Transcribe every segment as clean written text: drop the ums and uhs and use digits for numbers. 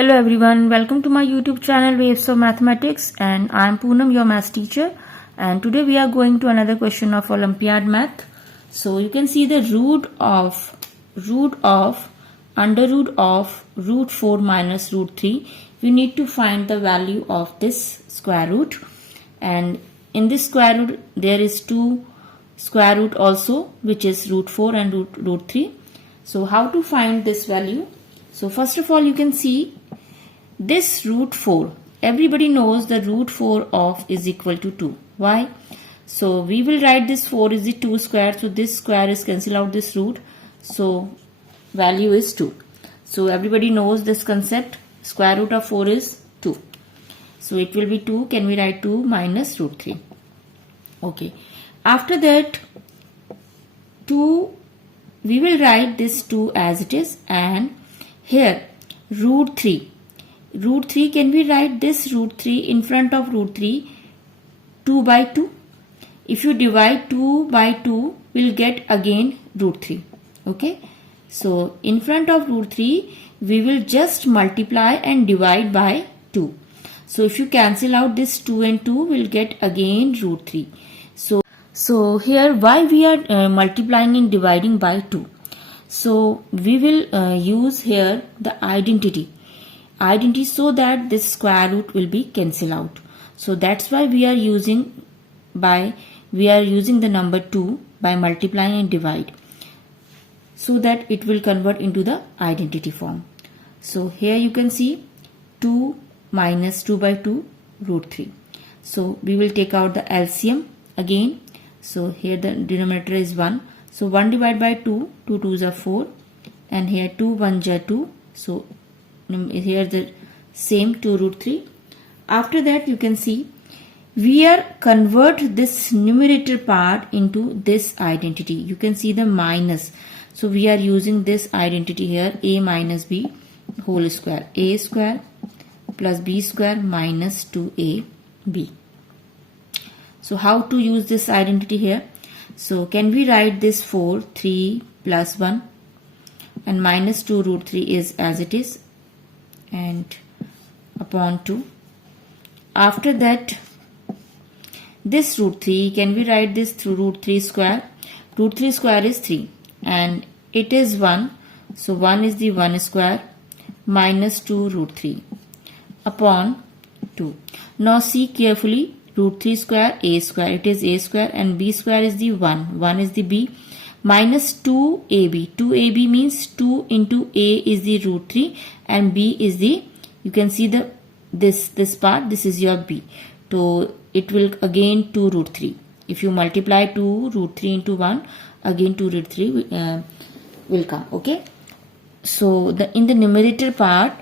Hello everyone, welcome to my YouTube channel Waves of Mathematics, and I am Poonam, your math teacher, and today we are going to another question of Olympiad math. So you can see the root of under root of root 4 minus root 3. We need to find the value of this square root, and in this square root there is two square root also, which is root 4 and root 3. So how to find this value? So first of all, you can see this root 4. Everybody knows the root 4 of is equal to 2. Why? So we will write this 4 is the 2 square. So this square is cancel out this root. So value is 2. So everybody knows this concept. Square root of 4 is 2. So it will be 2. Can we write 2 minus root 3? Okay. After that, 2, we will write this 2 as it is, and here root 3. Root 3, can we write this root 3 in front of root 3? 2 by 2. If you divide 2 by 2, we'll get again root 3. Okay. So in front of root 3, we will just multiply and divide by 2. So if you cancel out this 2 and 2, we'll get again root 3. So here why we are multiplying and dividing by 2? So we will use here the identity so that this square root will be cancelled out. So that's why we are using the number 2 by multiplying and divide, so that it will convert into the identity form. So here you can see 2 minus 2 by 2 root 3. So we will take out the LCM again. So here the denominator is 1. So 1 divided by 2, 2 2s are 4, and here 2 1s are 2. So here the same 2 root 3. After that, you can see we are convert this numerator part into this identity. You can see the minus. So we are using this identity here, a minus b whole square. A square plus b square minus 2ab. So how to use this identity here? So can we write this 4, 3 plus 1 and minus 2 root 3 is as it is, and upon 2. After that, this root 3, can we write this through root 3 square? Root 3 square is 3 and it is 1. So 1 is the 1 square minus 2 root 3 upon 2. Now see carefully, root 3 square, a square, it is a square, and b square is the 1. 1 is the b minus 2ab. 2ab means 2 into a is the root 3 and b is the, you can see the this part, this is your b. So it will again 2 root 3. If you multiply 2 root 3 into 1, again 2 root 3 will come. Okay. So in the numerator part,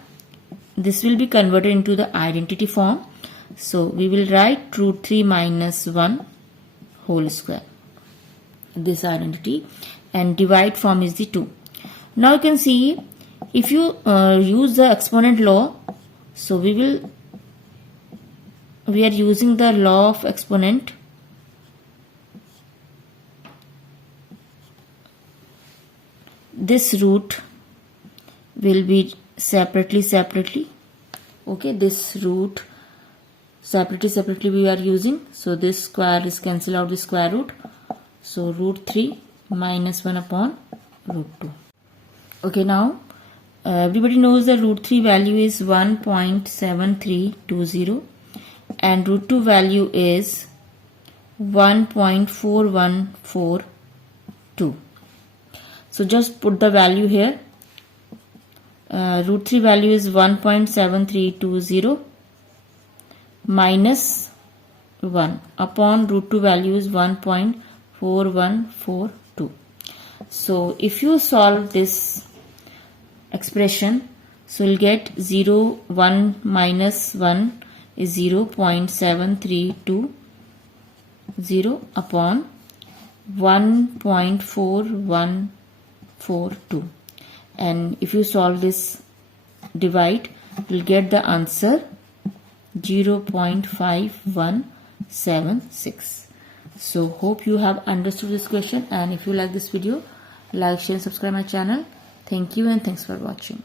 this will be converted into the identity form. So we will write root 3 minus 1 whole square, this identity, and divide form is the 2. Now you can see if you use the exponent law, so we are using the law of exponent. This root will be separately. Okay, this root separately we are using. So this square is cancel out the square root. So root 3 minus 1 upon root 2. Okay, now everybody knows the root 3 value is 1.7320 and root 2 value is 1.4142. So just put the value here. Root 3 value is 1.7320 minus 1 upon root 2 value is 1.4142. So if you solve this expression, so you'll get 0, 1 minus 1 is 0.7320 upon 1.4142, and if you solve this divide, you'll get the answer 0.5176. So hope you have understood this question, and if you like this video, like, share and subscribe my channel. Thank you and thanks for watching.